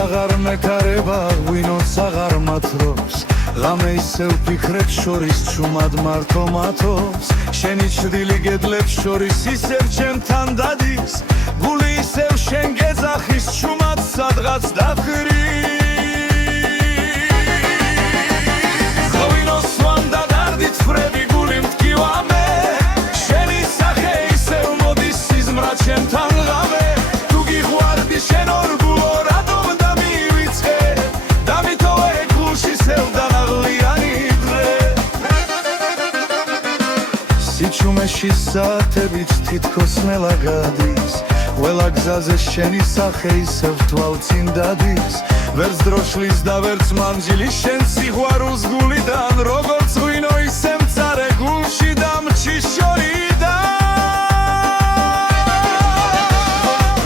აღარ მეკარება ვინოც აღარ მათრობს ღამე ისევ ფიქრებს შორის ჩუმად მართო მათობს შენი ჩრდილი გედლებს შორის ისევ ჩემთან დადის გული ისევ შენ გეძახის ჩუმად სადღაც დაფხრის ხო ვინოს ვანდა დარდით ფრები გული მტკივამე შენი სახე ისევ მოდის სიზმრა ჩემთან ღამე თუ გიყვარდი შენ ორგულო რატომ დამივიწყე დამიტოვე გულში სევდანაღლიანი დღე სიჩუმეში საათებით თითქოს ნელა გადის ყველა გზაზე შენი სახე ისევ თვალწინ დადის ვერც დროშლის და ვერც მანძილი შენ სიყვარულს გულიდან როგორც ღვინო ისე მწარე გულში დამჩი შორიდან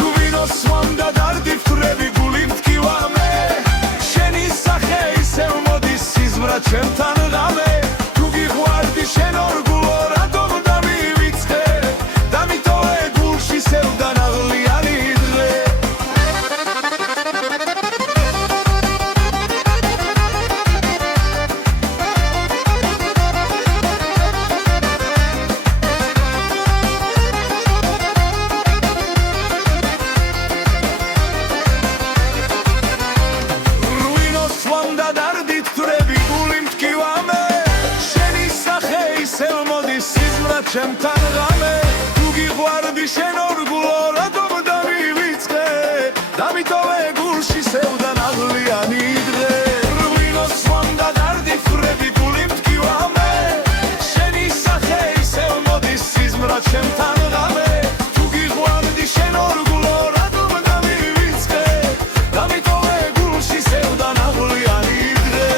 ღვინოს ვამდა დარდი ვთვრები გული მტკივამე შენი სახე ისევ მოდის სიზმრა ჩემთან ღამე თუ გიყვარდი შენ ორგულო რატომ დამივიწყე დამიტოვე გულში სევდანაღლიანი დღე რუინოს ვამდა დარდი ვთვრები გული მტკივამე შენი სახე ისევ მოდის სიზმრა ჩემთან ღამე თუ გიყვარდი შენ ორგულო რატომ დამივიწყე დამიტოვე გულში სევდანაღლიანი დღე რუინოს ვამდა დარდი ვთვრები გული მტკივამე შენი სახე ისევ მოდის სიზმრა ჩემთან ღამე თუ გიყვარდი შენ ორგულო რატომ დამივიწყე დამიტოვე გულში სევდანაღლიანი დღე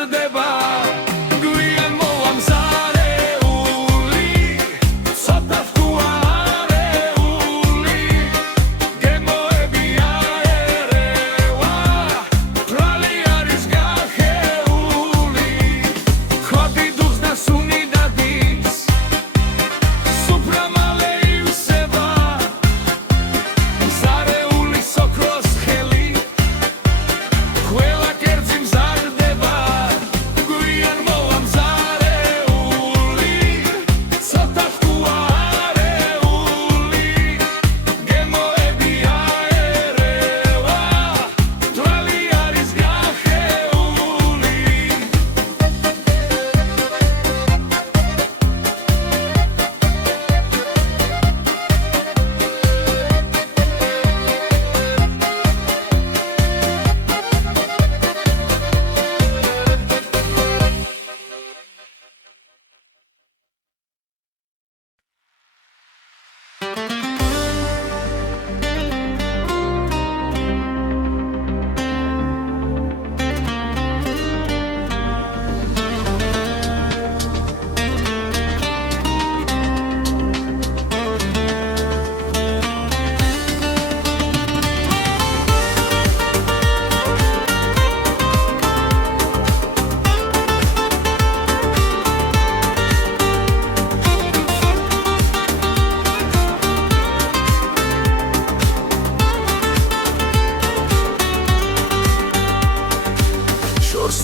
მზადდება გვიან მოვამზარეული ცოტა ვკუარეული გემოები აერევა თვალი არის გახეული ხოდი დუხს და სუნი დადის სუფრა მალე ივსება მზარეული სოქროს ხელი ყველა კერძი მზარდება გვიან მოვამზარეული ცოტა ვკუარეული გემოები აერევა თვალი არის გახეული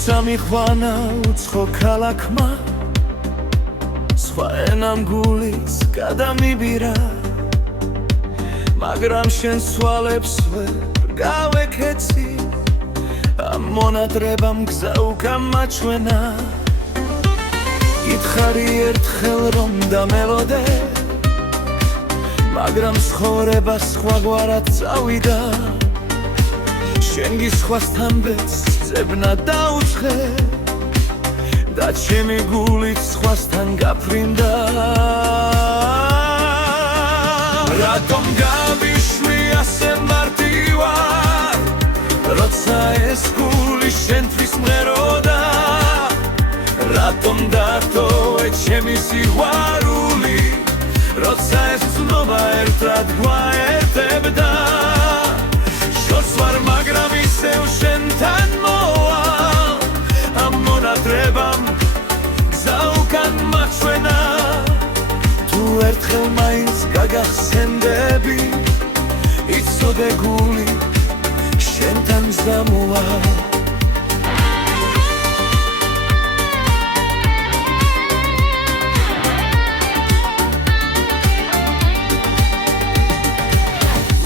სამიხვანა უცხო ქალაქმა სხვა ენამ გულის გადამიბირა მაგრამ შენ სვალებს ვერ გავეკეცი ამ მონატრებამ გზა უკამაჩვენა გითხარი ერთხელ რომ დამელოდე მაგრამ ცხოვრება სხვაგვარად წავიდა შენ გისხვასთან ბედს ძებნა დაუცხე და ჩემი გულით სხვასთან გაფრინდა რატომ გავიშვი ასე მარტივად როცა ეს გული შენთვის მღეროდა რატომ დატოვე ჩემი სიყვარული როცა ეს ცნობა ერთად გვაერთებდა შორს ვარ მაგრამ ისევ შენთან მოვალ ამ მონატრებამ გზა უკან მაჩვენა თუ ერთხელ მაინც გაგახსენდები იცოდე გული შენთან გზა მოვალ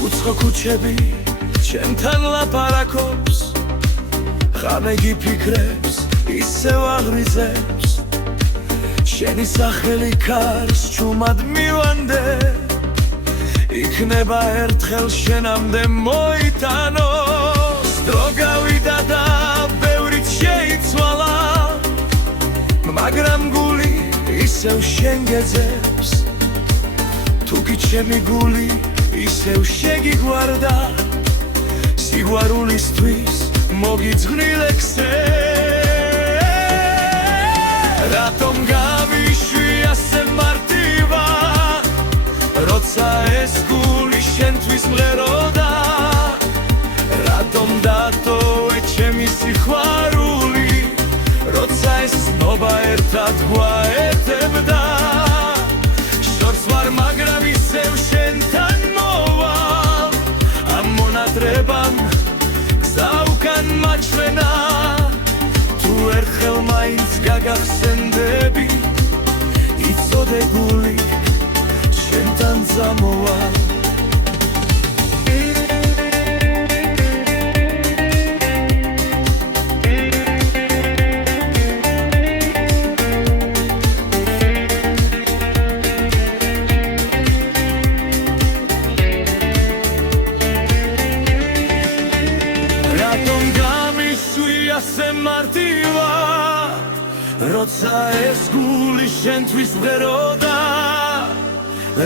უცხო ქუჩები შენთან ლაპარაკობს ხანე გიფიქრებს ისევ აღრიზებს შენი სახელი ქარს ჩუმად მივანდე იქნება ერთხელ შენამდე მოიტანოს დრო გავიდა და ბევრიც შეიცვალა მაგრამ გული ისევ შენ გეძებს თუკი ჩემი გული ისევ შეგიგვარდა სიყვარულისთვის მოგიძღნილექსე რატომ გავიშვი ასე მარტივად როცა ეს გული შენთვის მღეროდა რატომ დატოვე ჩემი სიყვარული როცა ეს ცნობა ერთად გვაერთებდა შორს ვარ მაგრამ ისევ შენთან მოვალ ამ მონატრებამ გზა უკან მაჩვენა თუ ერთხელ მაინც გაგახსენდები იცოდე გული შენთან გზა მოვალ ასე მარტივად როცა ეს გული შენთვის მღეროდა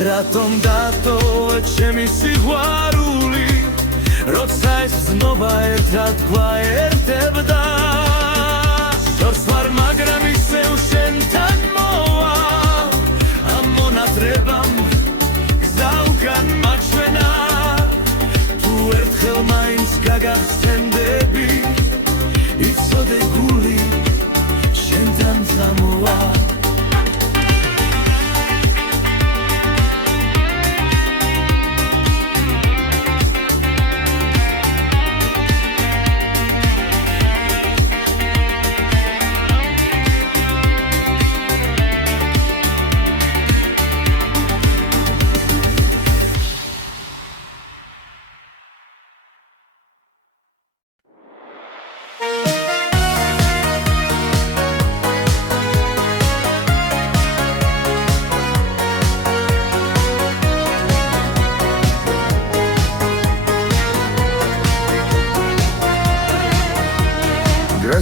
რატომ დატოვე ჩემი სიყვარული როცა ეს ცნობა ერთად გვაერთებდა შორს წამოვა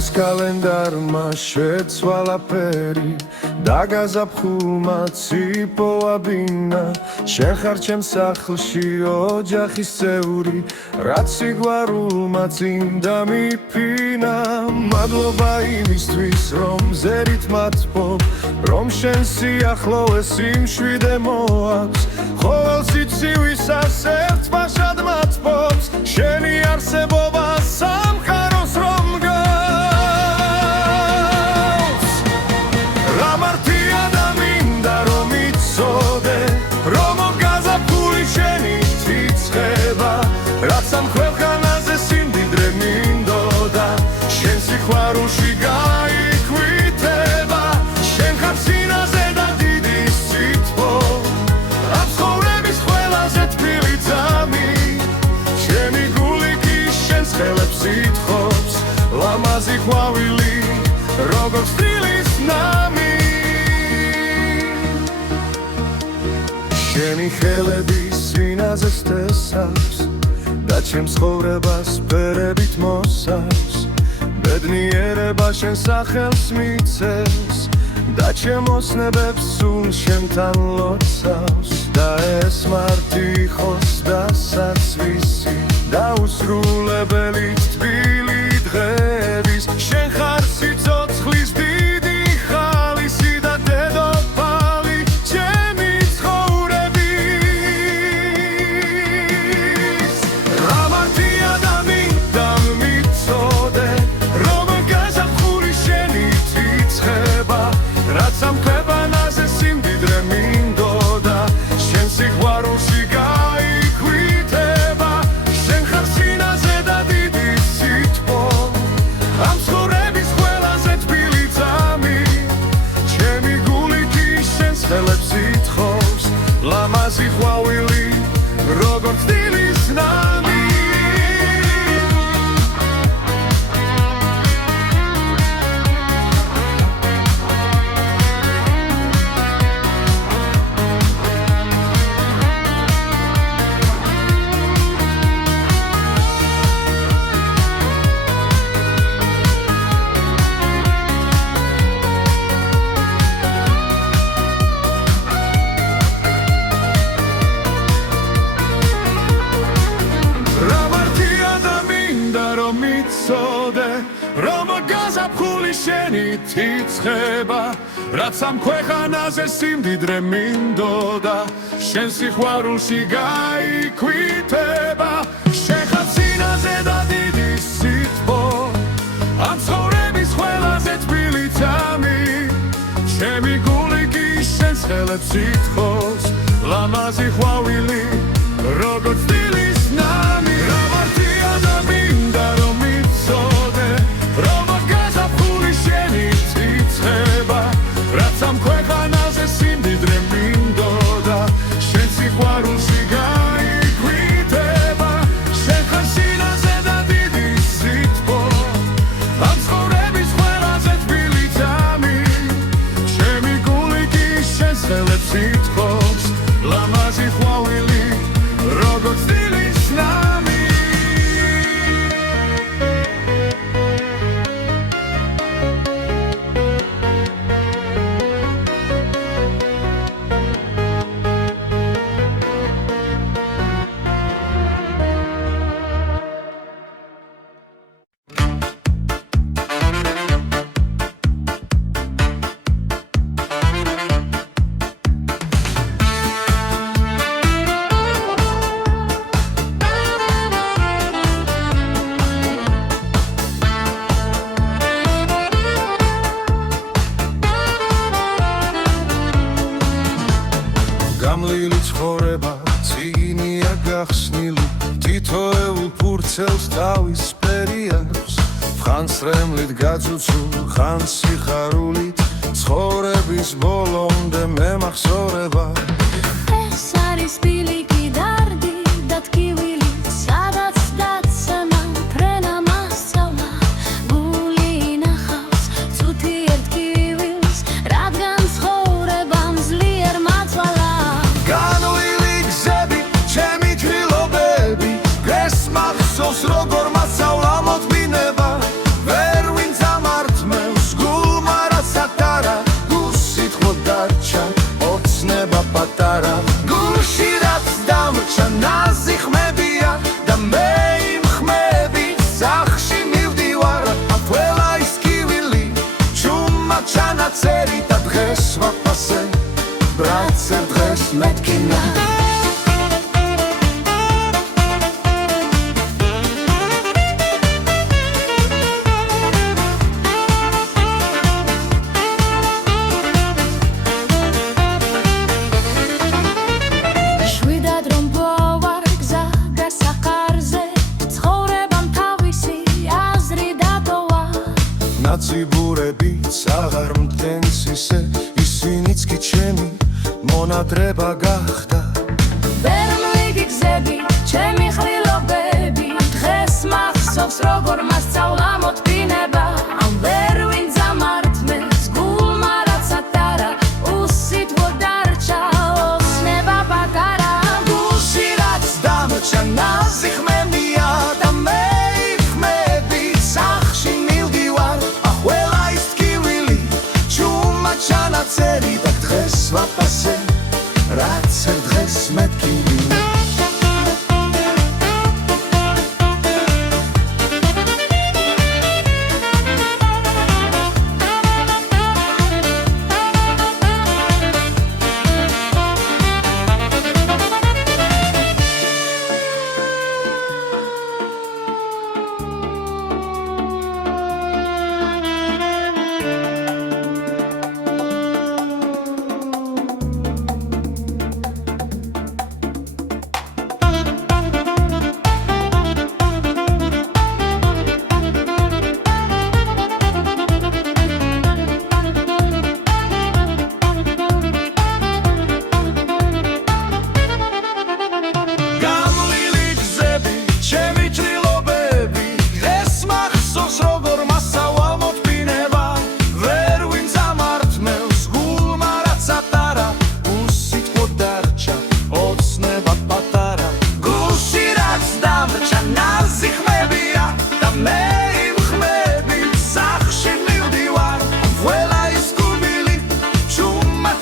ეს კალენდარმა შეცვალა ფერი დაგაზაფხულმა ციპოაბინა შენ ხარ ჩემს სახლში ოჯახის წევრი რაც სიყვარულმა წინ დამიფინა მადლობა იმისთვის რომ ზერით მათბობ რომ შენ სიახლოვეს იმშვიდე მოაქვს ყოველ სიცივის ერთ პაშად მათბობს შენი არსებობა სამყაროს რომ რაც ამ ქვეყანაზე სიმდიდრე მინდოდა შენ სიყვარულში გაიკვირდება შენ ხარ სინაზე და დიდი სითბო ამ ცხოვრების ყველაზე თბილი ძამი ჩემი გული კი შენს ხელებს ითხოვს ლამაზი ყვავილი როგორც დილის ნამი შენი ხელები სინაზე სტესავს და ჩემს ცხოვრებას ფერებით მოსავს ბედნიერება შენ სახელს მიცემს და ჩემს ნებებს სულ შენთან ლოცავს და ეს მარტი ხოს და საცვისი და უსრულებელი თბილი დღეების შენ ხარ სიცოცხლის დიდი ხალისი და დედოფალი ჩემი ამ ქვეყანაზე სიმდიდრე მინდოდა შენ სიყვარულში გაიკვირდება შენ ხარ სინაზე და დიდი სითბო ამ ცხოვრების ყველაზე თბილი ძამი ჩემი გული კი შენს ხელებს ითხოვს ლამაზი ყვავილი როგორც დილის ნამი რომ გაზაფხული შენი თიცხება რაც ამ ქვეყანაზე სიმდიდრე მინდოდა შენ სიყვარულში გაიკვირდება შენ ხარ სინაზე და დიდი სითბო ამ ცხოვრების ყველაზე თბილი ძამი ჩემი გული კი შენს ხელებს ითხოვს ლამაზი ყვავილი როგორც დილის ნამი რაც ამ ქვეყანაზე სიმდიდრე მინდოდა შენ სიყვარულში გაიკვირდება შენ ხარ სინაზე და დიდი სითბო ამ ცხოვრების ყველაზე თბილი ძამი ჩემი გული კი შენს ხელებს ითხოვს ლამაზი ყვავილი როგორც გამლილი ცხოვრება წიგნია გახსნილი თითოეულ ფურცელს თავის პერიოდს ხანსრემლით გაძუცულ ხან სიხარულით ცხოვრების ბოლომდე მემახსოვრება ეს არის ბილიკი დარდი და ტკივილი სადაც დაცემა ფრენა მასწავლა გული ინახავს წუთი ერთ ტკივილს რადგან ცხოვრებამ ძლიერ მაწვალა განვლილი გზები ჩემი თბილობები ეს მახსოვს როგორ მასწავლა მოთმინება ვერ ვინც ამართმევს გულმა რაც ატარა გულსით მოდარჩა ოცნება პატარა გულში რაც დამრჩა ნაზი ხმებია და მე იმ ხმებით სახში მივდივარ ყველა ის კივილი ჩუმმა ჩანაწერი და დღეს ვაფასე ბრაც ერთ დღეს მეთქინა ნაციბურებიც აღარ მტენს ისე ისინიც კი ჩემი მონადრება გახდა ვერ მივიგი გზები ჩემი ხილობები დღეს მახსოვს როგორ მასწავლა მოთმინება ამ ვერ ვინც ამართმევს გულმა რაც ატარა უსით მოდარჩა ოცნება პატარა გულში რაც დამრჩა ნაზი ხმებია და მე იმ ხმებით სახში მივდივარ ყველა ის ტკივილი ჩუმმა ჩანაწერი და დღეს ვაფასე რაც ერთ დღეს მეთქინა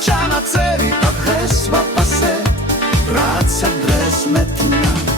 ჩანაწერი და დღეს ვაფასე რაც ერთ დღეს მეთქინა